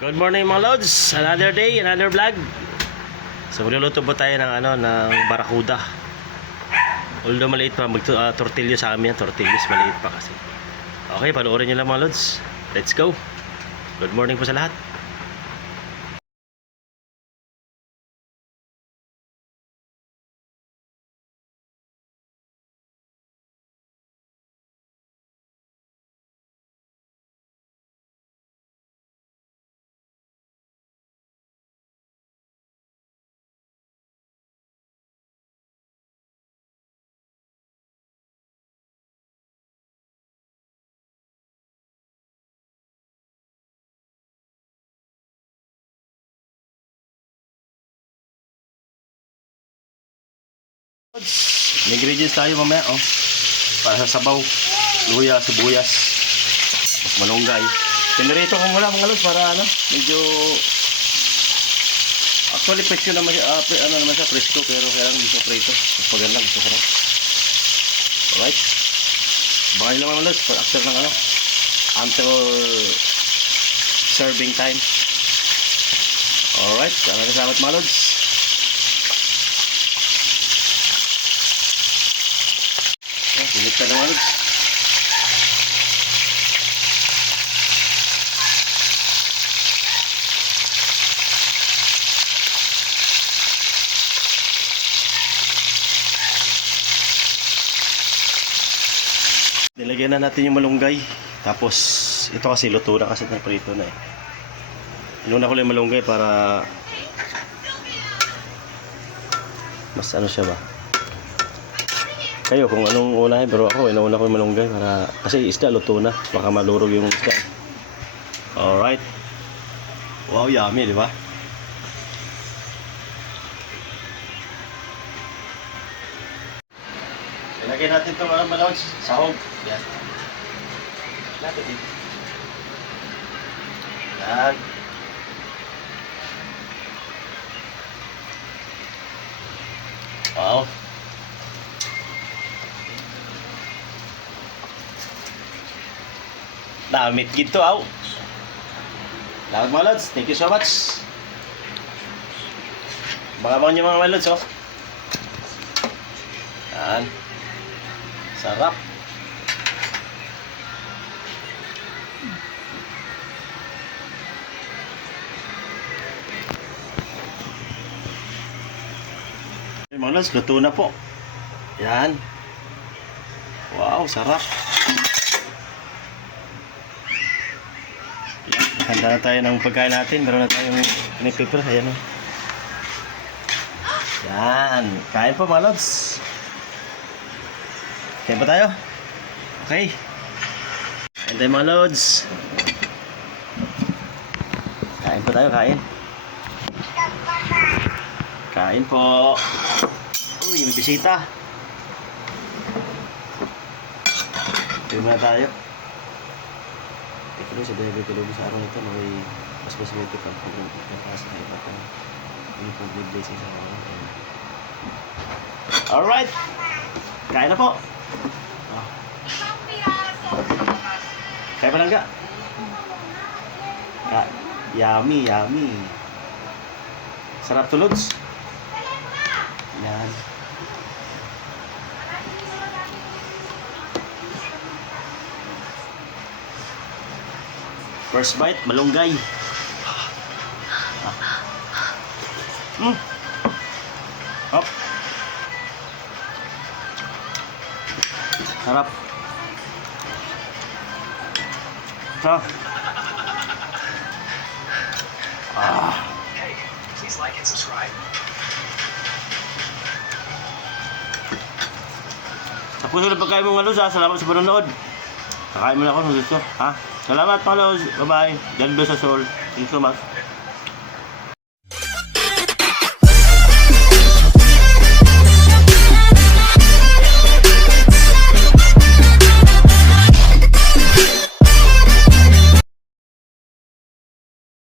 Good morning mga lods, another day, another vlog. So magluluto po tayo ng barakuda. Although maliit pa, tortillo sa amin yan, tortillos maliit pa kasi. Okay, panoorin nyo lang mga lods. Let's go. Good morning po sa lahat. May ingredients tayo mamaya, oh. Para sa sabaw, luya, sibuyas, malunggay. Pinarito ko muna mga lods para medyo actually presko naman siya, naman siya presko pero kailangan hindi siya prito. Pag lang gusto sarap. Alright. Baka nila mga lods after ng until serving time. Alright, salamat mga lods. Hilig ka naman. Nilagyan na natin yung malunggay. Tapos ito kasi luto na kasi ng prito na eh. Inuna ko lang yung malunggay para mas siya ba? Kayo kung anong unahin, pero ako inauna ko yung malunggay para kasi isda luto na, baka malurog yung isda. Alright. Wow, yummy, di ba? Ilagay natin itong malungs, sahog. Yan. Natin dito. Yan. Wow. Damit gitu, aw. Salamat mga lods. Thank you so much. Baka nyo mga lods, oh. Yan. Sarap. Mga lods, luto na po. Yan. Wow, sarap. Handa na tayo ng pagkain natin. Meron na tayong pinipipir. Ayan o. Yan. Kain po mga lods. Kain pa tayo. Okay. Kain tayo mga lods. Kain po tayo. Kain. Kain po. Uy, may bisita. Kain muna tayo. Pero sa dahil ito sa araw nito may mas may pag pagkakasa na iba ko yung pag-bless sa araw. Alright! Kain na po! Oh. Kaya pa lang ka? Yummy, yummy! Sarap tulods! Yan! First bite, malunggay. Hop. Sarap. Sarap. Hey, please like and subscribe. Tapos na pagkain mo mga lods, ha? Salamat sa panonood. Kakain mo na ako ng gusto. Ha? Salamat mga lods. Bye-bye. God bless us all. Thank you so much.